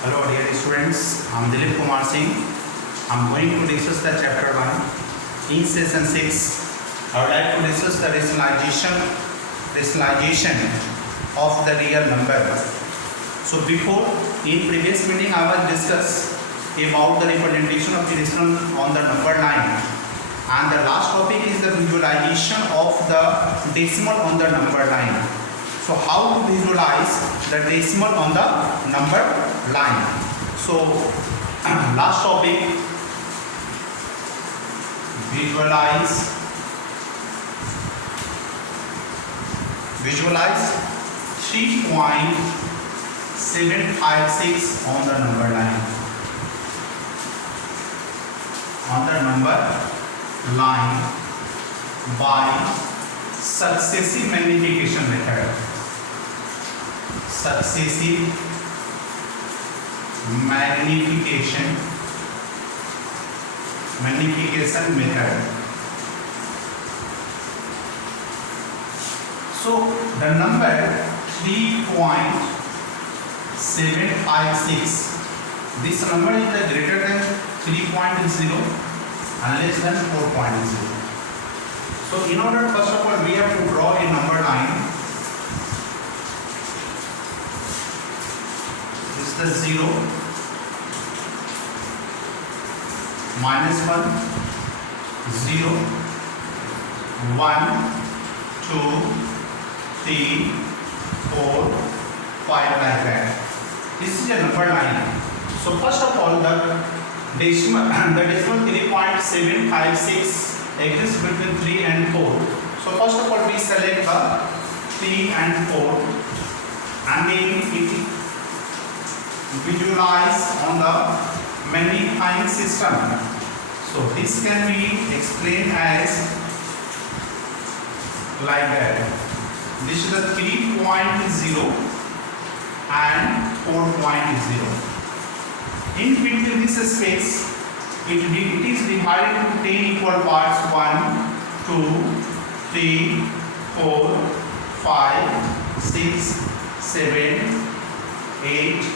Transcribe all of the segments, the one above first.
Hello dear students, I am Dilip Kumar Singh. I am going to discuss the chapter 1. In session 6, I would like to discuss the rationalization of the real number. So before, in previous meeting I was discuss about the representation of the decimal on the number line, and the last topic is the visualization of the decimal on the number line. So how to visualize the decimal on the number line? So last topic, visualize 3.756 on the number line. On the number line by successive magnification method. Successive magnification method. So the number 3.756, this number is the greater than 3.0 and less than 4.0. So in order, first of all, we have to draw a number line. This is the 0, -1, 0, 1, 2, 3, 4, 5, like that. This is a number line. So first of all, the decimal 3.756 exists between 3 and 4. So first of all, we select the 3 and 4 and then it visualize on the magnifying system. So this can be explained as like that. This is the 3.0 and 4.0. In between this space, it is divided into 10 equal parts. 1, 2, 3, 4, 5, 6, 7, 8,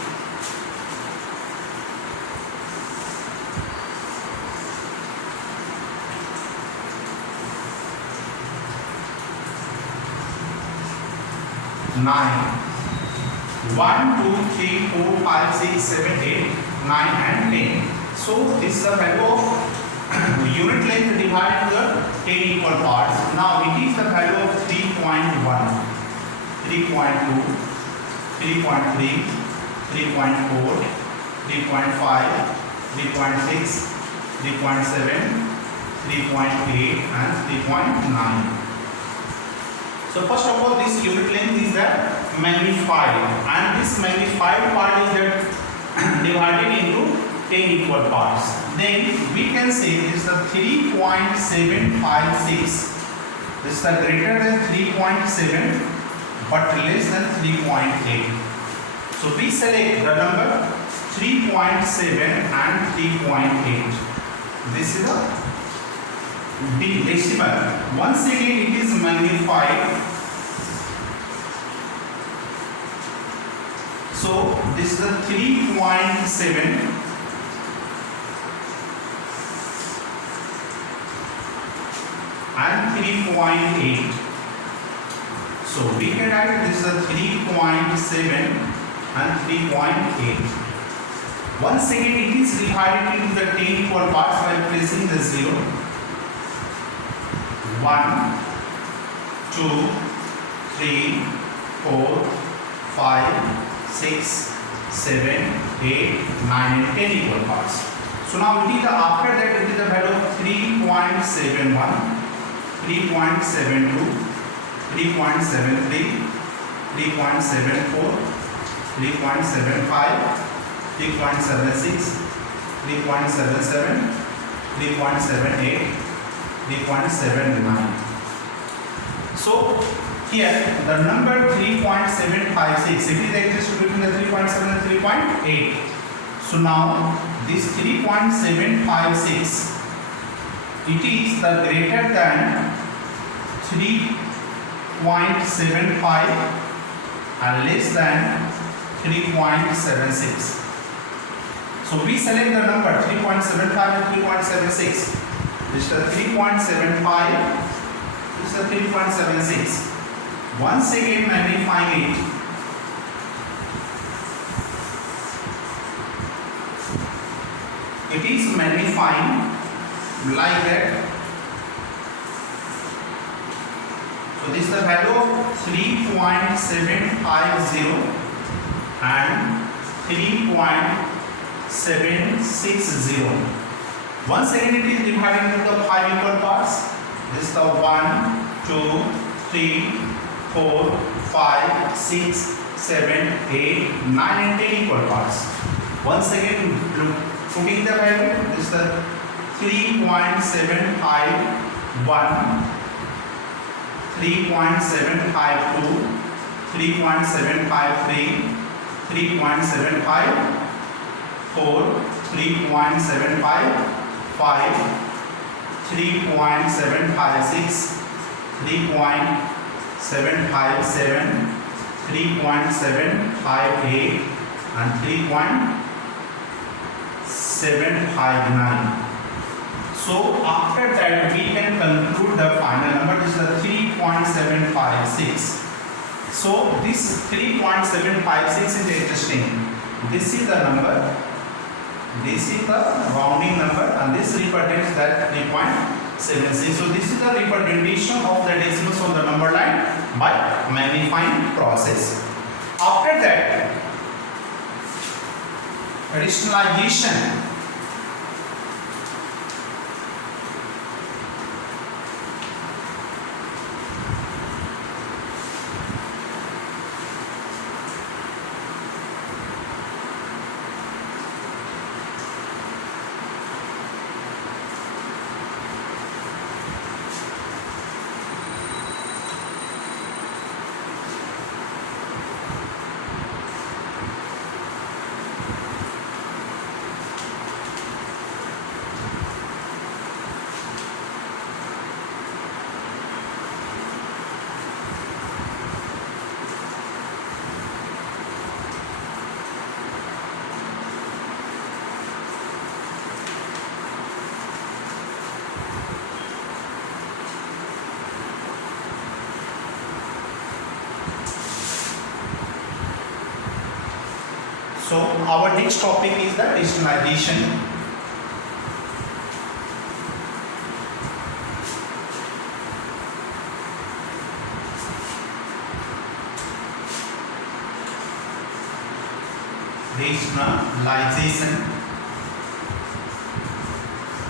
9. 1, 2, 3, 4, 5, 6, 7, 8, 9 and 10. So this is the value of unit length divided to the 10 equal parts. Now it is the value of 3.1, 3.2, 3.3, 3.4, 3.5, 3.6, 3.7, 3.8 and 3.9. So first of all, this unit length is the magnified, and this magnified part is that divided into 10 equal parts. Then we can say this is the 3.756. This is the greater than 3.7 but less than 3.8. So we select the number 3.7 and 3.8. This is the decimal. Once again it is magnified. So this is the 3.7 and 3.8. So we can write this is a 3.7 and 3.8. Once again it is divided into the 10 equal parts by placing the 0. 1, 2, 3, 4, 5, 6, 7, 8, 9 and 10 equal parts. So now it is the, after that it is the value of 3.71, 3.72, 3.73, 3.74, 3.75, 3.76, 3.77, 3.78, 3.79. So here the number 3.756, it is exists between the 3.7 and 3.8. So now this 3.756, it is the greater than 3.75 and less than 3.76. So we select the number 3.75 and 3.76. This is the 3.75. This is the 3.76. Once again magnifying it. It is magnifying like that. So this is the value of 3.750 and 3.760. Once again it is divided into the 5 equal parts. This is the 1, 2, 3, 4, 5, 6, 7, 8, 9 and 10 equal parts. Once again putting the value, this is the 3.751, 3.752, 3.753, 3.754, 3.755, 3.756, 3.757, 3.758 and 3.759. So after that we can conclude the final number. This is the 3.756. So this 3.756 is interesting. This is the number, this is the rounding number, and this represents that 3.76. So this is the representation of the decimals on the number line by magnifying process. After that, additionalization. So our next topic is the additionalization. Additionalization.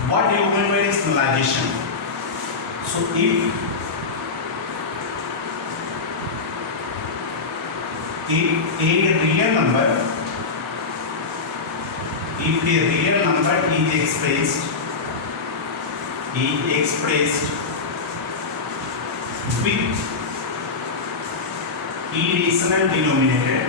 What do you mean by additionalization? So if a real number, if a real number is expressed with irrational denominator,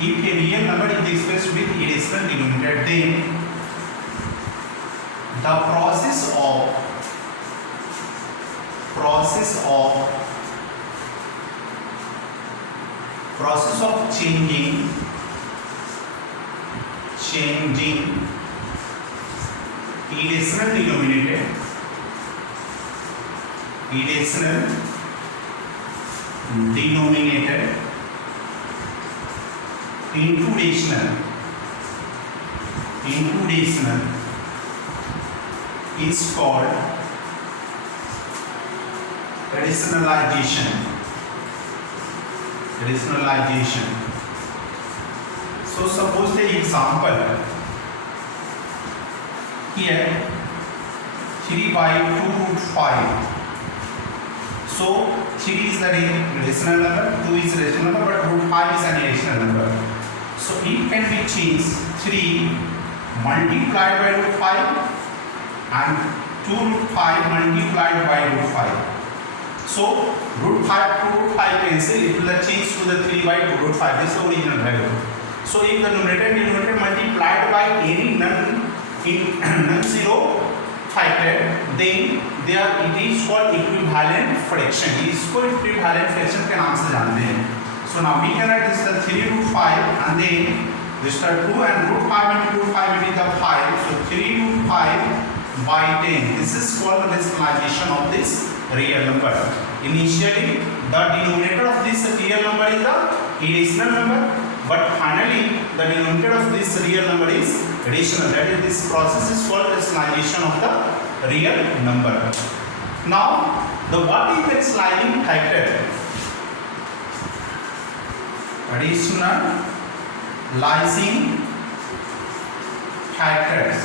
if a real number is expressed with irrational denominator, then the process of changing irrational denominator into rational is called additionalization. So suppose the example here 3/2√5. So 3 is the rational number, 2 is rational number, but √5 is an irrational number. So it can be changed 3 multiplied by √5 and 2√5 multiplied by √5. So √5 to √5 cancel, it will change to the 3/2√5. This is the original value. So if the numerator and denominator multiplied by any non-zero factor, then it is called equivalent fraction. इसको equivalent fraction के नाम से जानते हैं. So now we can write this as 3 root 5 and then this is 2 and root 5 into root 5 it is the 5. So 3 root 5 by 10. This is called the decimalization of this real number. Initially the denominator of this real number is the irrational number, but finally the denominator of this real number is rational. That is, this process is called decimalization of the real number. Now what is the decimalizing factor? Rationalizing factors.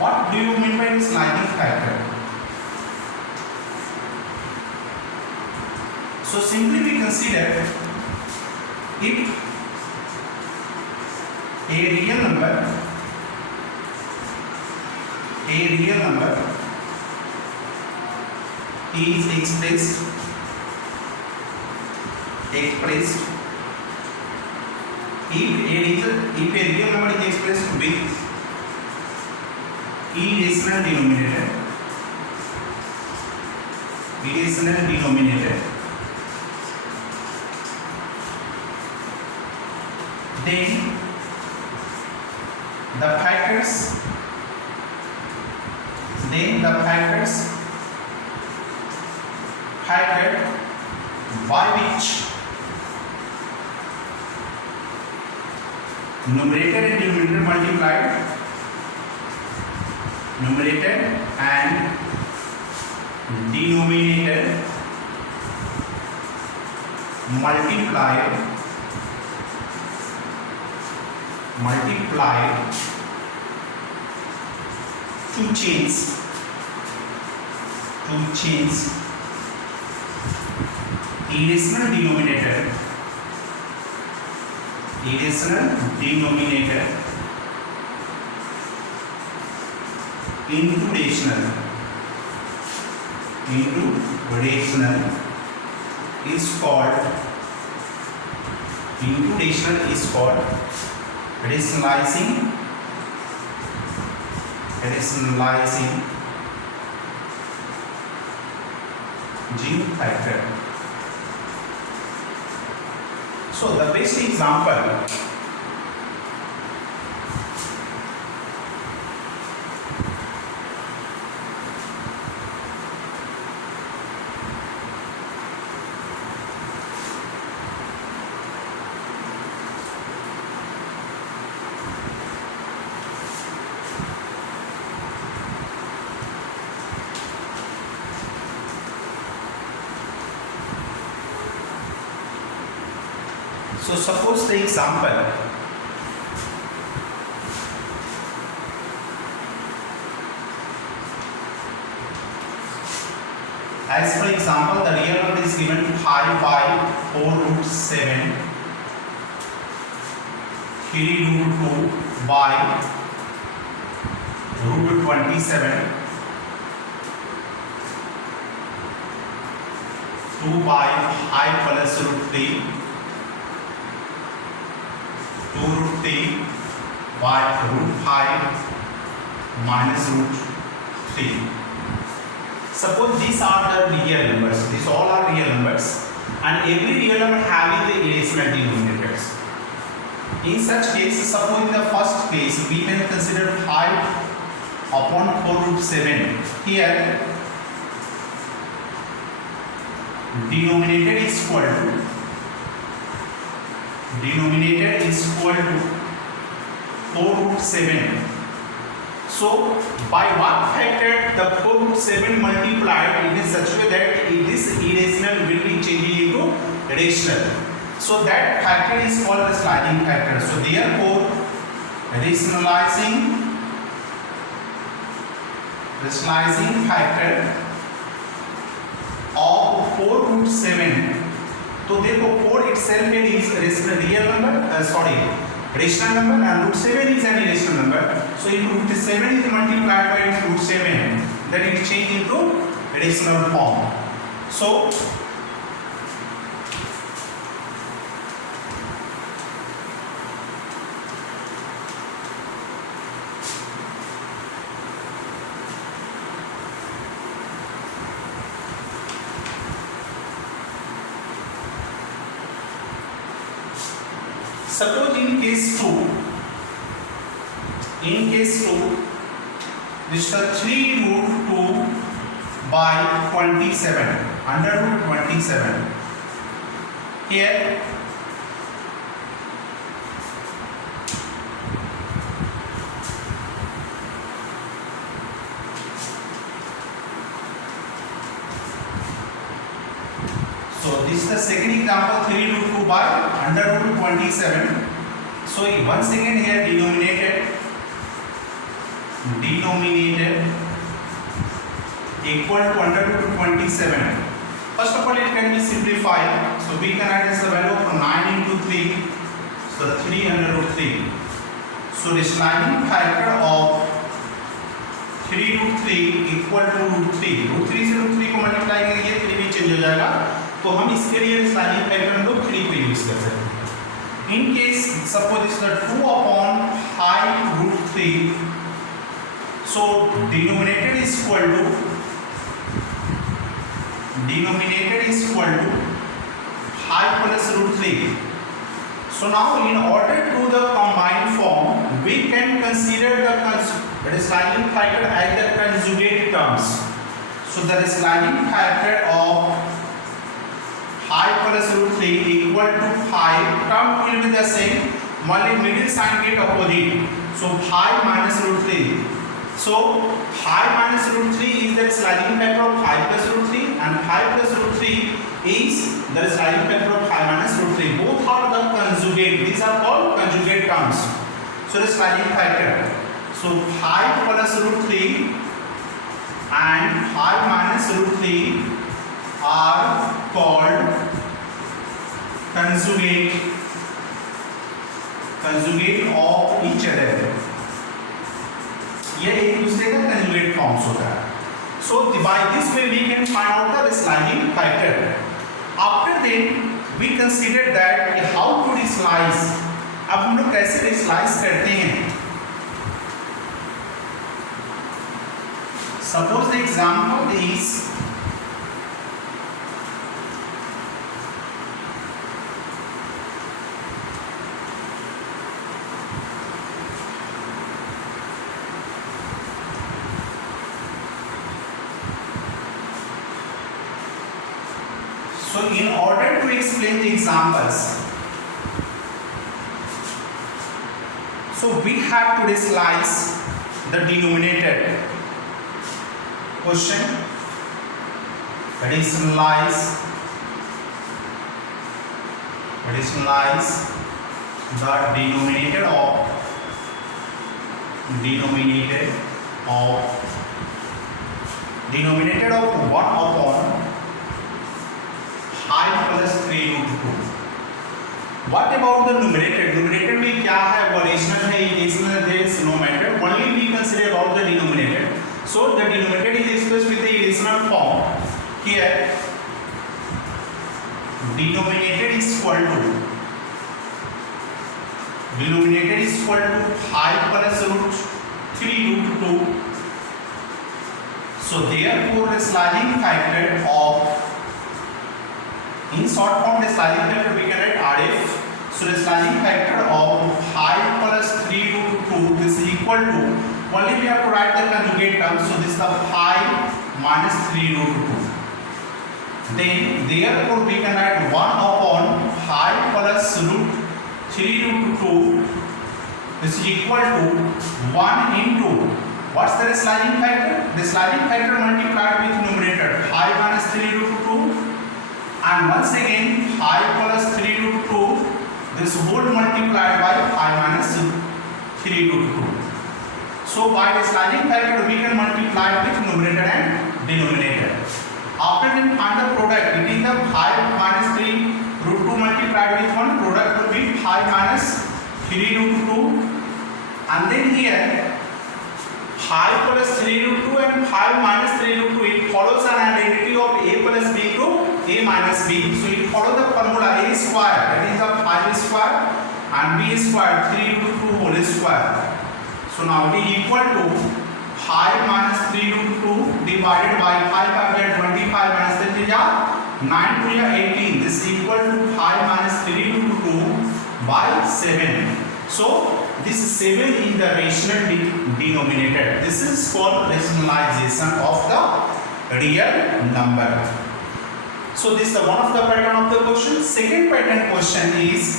What do you mean by decimalizing factor? So simply we consider if a real number is expressed if a real number is expressed with irrational denominator, then the factors factor by which numerator and denominator multiplied, multiplied to change irrational denominator into rational is called rationalizing G factor. So the best example So suppose the example as for example the real number is given 5 by 4 root 7, 3 root 2 by root 27, 2 by 5 plus root 3, 2 root 3 by root 5 minus root 3. Suppose these are the real numbers. These all are real numbers, and every real number having the irrational denominators. In such case, suppose in the first case we can consider 5 upon 4 root 7. Here denominator is equal to 4 root 7. So by what factor the 4 root 7 multiplied in such a way that this irrational will be changing into rational. So that factor is called the sliding factor. So therefore rationalizing factor of 4 root 7. तो देखो 4 itself is rational number and root 7 is an irrational number. So if root 7 is multiplied by its root 7, then it changes into rational form. So Suppose in case 2, this is 3 root 2 by 27, under root 27. Here so this is the second example, 3 root 2 by under root 27. So once again here denominated equal to under root 27. First of all, it can be simplified. So we can add as the value of 9 into 3, so 3 under root 3. So the sliding factor of 3 root 3 equal to root 3. Root 3 से root 3 को multiply करेंगे 3 भी change हो जाएगा, तो हम इसके लिए स्लाइडिंग फैक्टर हम लोग 3 को यूज कर सकते हैं. In case suppose is the 2 upon 5 root 3. So denominator is equal to 5 plus root 3. So now in order to the combined form, we can consider the sliding factor as the conjugate terms. So the sliding factor of 5 plus root 3 equal to 5, term will be the same, only middle sign get opposite. So 5 minus root 3. So 5 minus root 3 is the sliding factor of 5 plus root 3, and 5 plus root 3 is the sliding factor of 5 minus root 3. Both are the conjugate. These are called conjugate terms. So the sliding factor. So 5 plus root 3 and 5 minus root 3 are called conjugate of each other. ये एक दूसरे का conjugate forms होता है. So by this way we can find out the sliding factor. After that we consider that how to slice. अब हम लोग कैसे slice करते हैं. Suppose the example is so in order to explain the examples, so we have to slice the denominator. Question: additionalize the denominator of 1 upon 5 plus 3 root 2. What about the numerator? Numerator में क्या है? वो rational है, irrational है, there is no matter. Only we consider about the denominator. So the denominator is expressed with the irrational form. Here, denominator is equal to 5 plus root 3 root 2. So therefore the sliding factor of, in short form the sliding factor we can write RF. So the sliding factor of 5 plus 3 root 2, this is equal to, only we have to write the conjugate term. So this is the 5 minus 3 root 2. Then therefore we can write 1 upon 5 plus root 3 root 2. This is equal to 1 into, what's the sliding factor? The sliding factor multiplied with numerator 5 minus 3 root 2, and once again 5 plus 3 root 2, this whole multiplied by 5 minus 3 root 2. So by the sliding factor we can multiply with numerator and denominator. After then find the product. It is the 5 minus 3 root 2 multiplied with 1, product will be 5 minus 3 root 2, and then here 5 plus 3 root 2 and 5 minus 3 root 2, it follows an identity of a plus b to a minus b. So it follows the formula a square, that is the 5 square, and b square 3 root 2 whole square. So now it is equal to 5 minus 3 root 2 divided by 5 5 25 minus 3 is 9 to 18. This is equal to 5 minus 3 root 2 by 7. So this 7 in the rational denominator. This is called rationalization of the real number. So this is one of the pattern of the question. Second pattern question is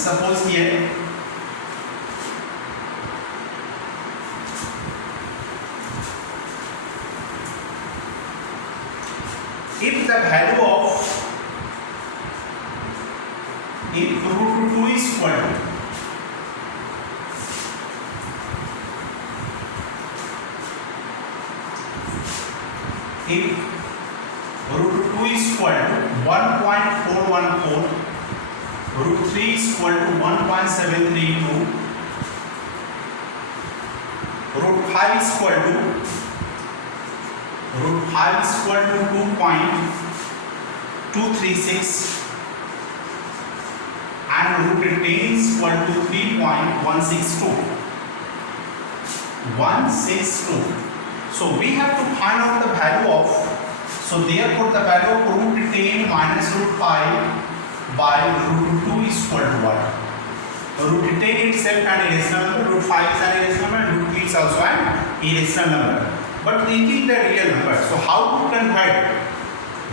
suppose here if the value of if root 2 is equal to if root 2 is equal to 1.414, root 3 is equal to 1.732, root 5 is equal to 2.236 and root 10 is equal to 3.162. So we have to find out the value of, so therefore the value of root 10 minus root 5 by root 2 is equal to what? Root 10 itself an irrational number, root 5 is an irrational number, root 3 is also an irrational number. But it is the real number. So how to convert?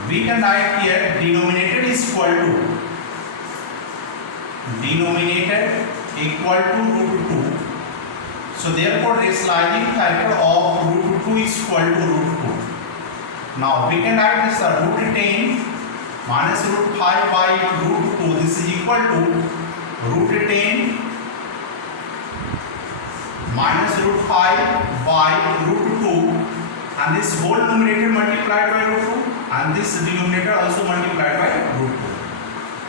We can write here denominator is equal to root 2. So therefore rationalizing factor of root 2 is equal to root 2. Now we can write this root 10 minus root 5 by root 2. This is equal to root 10 minus root 5 by root 2, and this whole numerator multiplied by root 2 and this denominator also multiplied by root 2.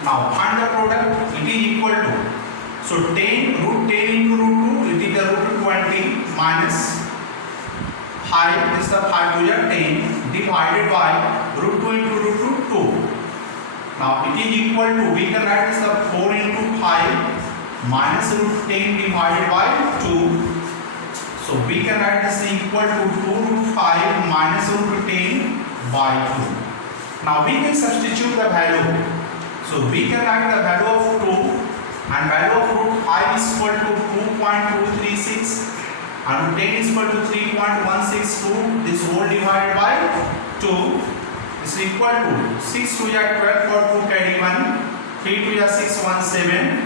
Now find the product. It is equal to, so 10 root 10 into root 2, it is the root 20 minus 5, this is the 5 to the 10 divided by root 2 into root 2, 2. Now it is equal to, we can write this the 4 into 5 minus root 10 divided by 2. So we can write this equal to 2 root 5 minus root 10 by 2. Now we can substitute the value. So we can write the value of 2 and value of root 5 is equal to 2.236 and root 10 is equal to 3.162. This whole divided by 2 is equal to 6 to the 12 for 2 carry 1, 3 to the 6 1 7.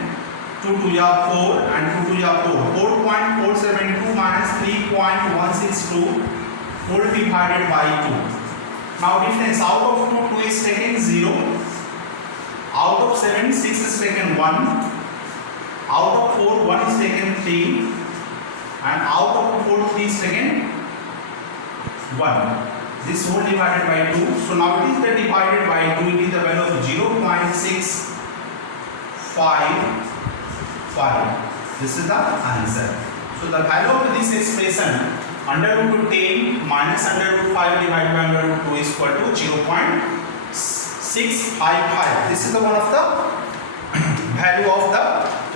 2 to the 4 and 2 to the 4. 4.472 minus 3.162 whole divided by 2. Now difference, out of 2 is taken 0, out of 7 6 is taken 1, out of 4 1 is taken 3 and out of 4 3 is taken 1. This whole divided by 2. So now it is the divided by 2, it is the value of 0.655. This is the answer. So the value of this expression under root 10 minus under root 5 divided by under root 2 is equal to 0.655. This is the one of the value of the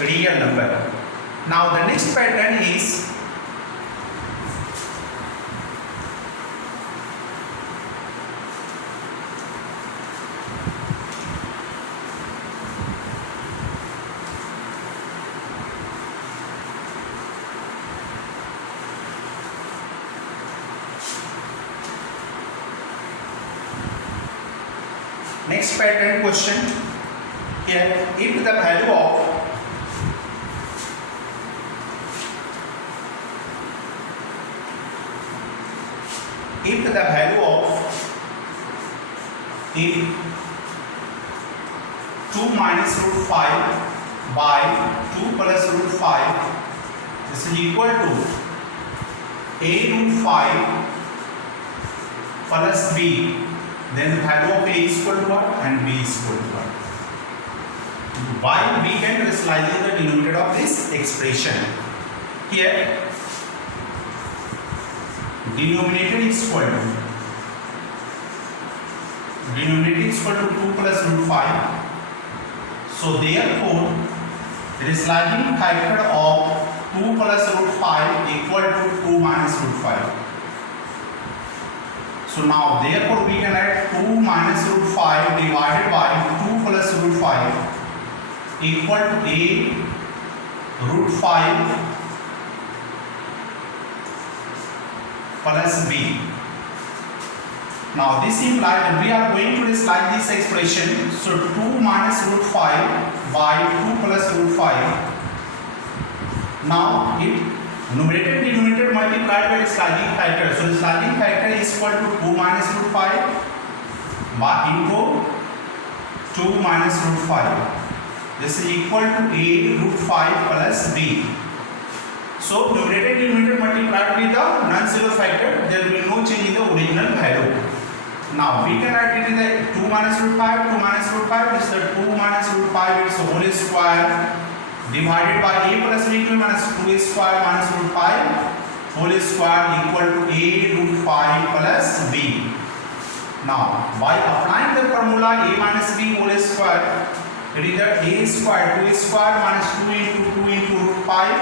real number. Now the next pattern is next pattern question here. If the value of if 2 minus root 5 by 2 plus root 5 this is equal to a root 5 plus b, then the value of a is equal to what and b is equal to what. Why we can rationalize the denominator of this expression. Here denominator is equal to 2 plus root 5. So therefore rationalizing factor of 2 2 plus root 5 equal to 2 minus root 5. So now therefore we can write 2 minus root 5 divided by 2 plus root 5 equal to a root 5 plus b. Now this implies that we are going to dislike this expression. So 2 minus root 5 by 2 plus root 5. Now it numerator denominator multiplied by sliding factor. So the sliding factor is equal to 2 minus root 5 by into 2 minus root 5. This is equal to a root 5 plus b. So numerator denominator multiplied with the non-zero factor, there will be no change in the original value. Now we can write it in the 2 minus root 5, 2 minus root 5, this is the 2 minus root 5 its whole square divided by a plus b minus 2 square minus root 5 whole square equal to a root 5 plus b. Now by applying the formula a minus b whole square, it is that a square 2 square minus 2 into root 5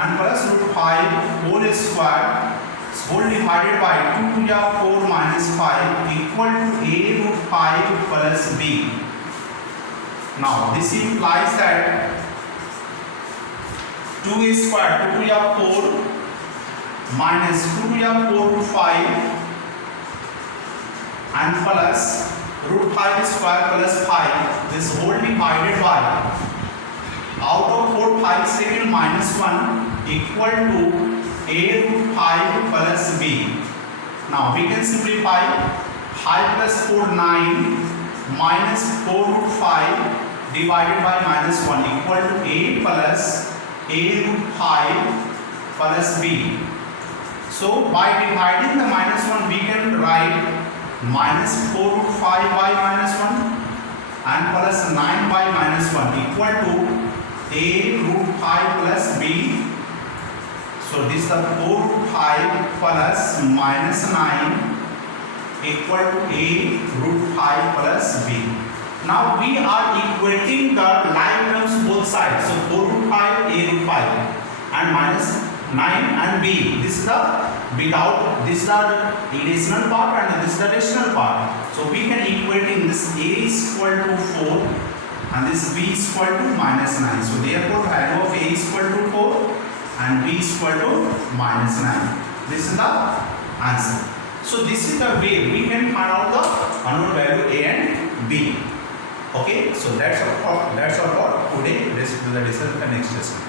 and plus root 5 whole square whole divided by 2 to the 4 minus 5 equal to a root 5 plus b. Now this implies that 2 square 2 to the 4 minus 2 to the 4 root 5 and plus root 5 square plus 5, this whole divided by out of 4 5 second minus 1 equal to a root 5 plus b. Now we can simplify 5 plus 4 9 minus 4 root 5 divided by minus 1 equal to a plus a root 5 plus b. So by dividing the minus 1 we can write minus 4 root 5 by minus 1 and plus 9 by minus 1 equal to a root 5 plus b. So this is the 4 root 5 plus minus 9 equal to a root 5 plus b. Now we are equating the like terms both sides. So 4 root 5 a root 5 and minus 9 and b. This is the without, this is the irrational part and this is the rational part. So we can equate in this a is equal to 4 and this b is equal to minus 9. So therefore value of a is equal to 4 and b is equal to minus 9. This is the answer. So this is the way we can find out the unknown value a and b. Okay, so that's all for today. Let's do the discussion in the next lesson.